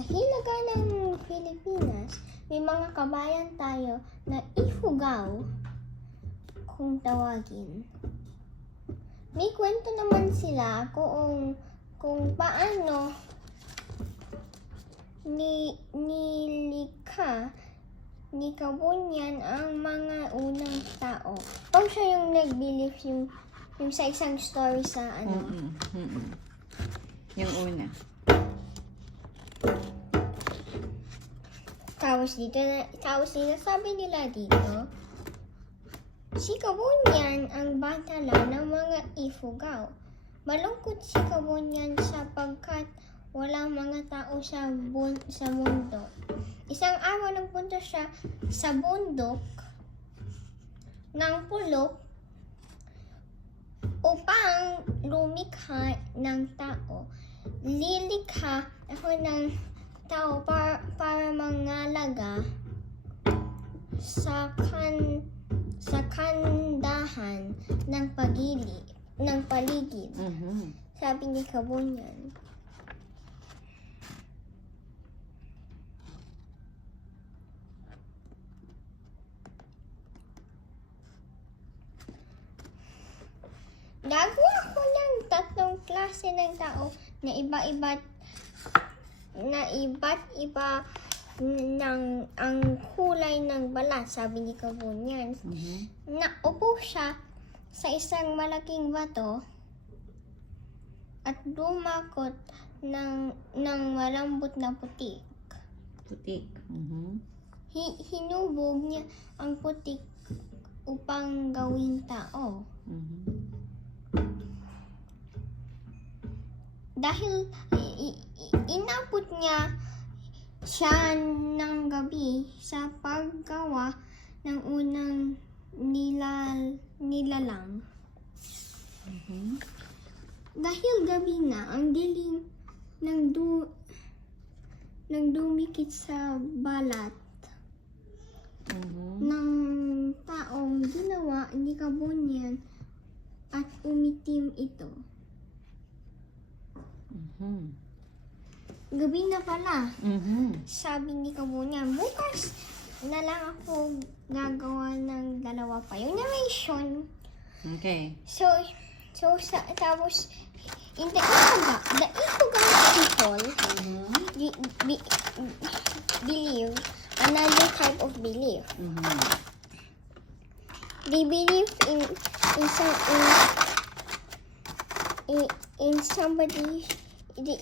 Sa hilaga ng Pilipinas, may mga kabayan tayo na ifugaw kung tawagin. May kwento naman sila kung paano nilikha ni Kabunyan ang mga unang tao. Pag siya yung nag-believe yung sa isang story sa ano. Yung una. Tapos dito sabi nila dito, si Kabunyan ang bata lang ng mga ifugaw. Malungkot si Kabunyan sapagkat walang mga tao sa mundo. Isang araw nagpunta siya sa bundok ng pulok upang lumikha ng tao. Lilikha ako ng tao para mangalaga sa kandahan ng paligid. Sabi ni Kabunyan. Gagawa ko ng 3 klase ng tao na iba't iba ng ang kulay ng balat, sabi ni Kabunyan. Naupo siya sa isang malaking bato at dumakot ng malambot na putik. Putik. Hinubog niya ang putik upang gawing tao. Dahil inabot niya siya ng gabi sa paggawa ng unang nilalang. Dahil gabi na, ang dilim ng dumikit sa balat ng taong ginawa ni Kabunyan at umitim ito. Gabi na pala. Sabi ni Kabunyan, bukas na lang ako gagawa ng 2 pa. Yung narration. Okay. So tapos, in the Ifuga people believe another type of belief. They believe in somebody. They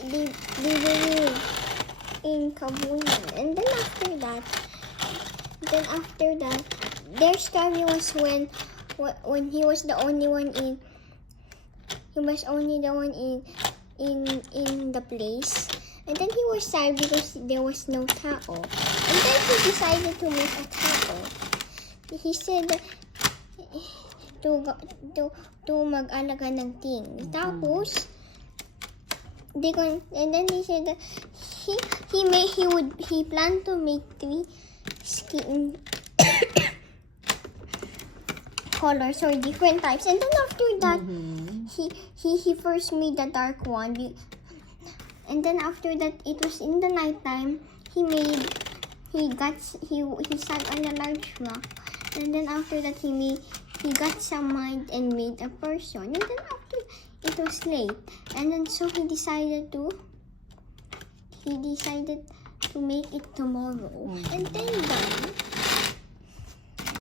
believe in Kabunyan. And then after that, their story was when he was the only one in the place. And then he was sad because there was no tao. And then he decided to make a tao. He said to mag-alaga ng thing. Tapos, and then he said that he planned to make 3 skin colors or different types. And then after that, he first made the dark one. And then after that, it was in the night time. He sat on a large rock. And then after that, he got some mind and made a person. And then after, it was late. And then so he decided to make it tomorrow. And then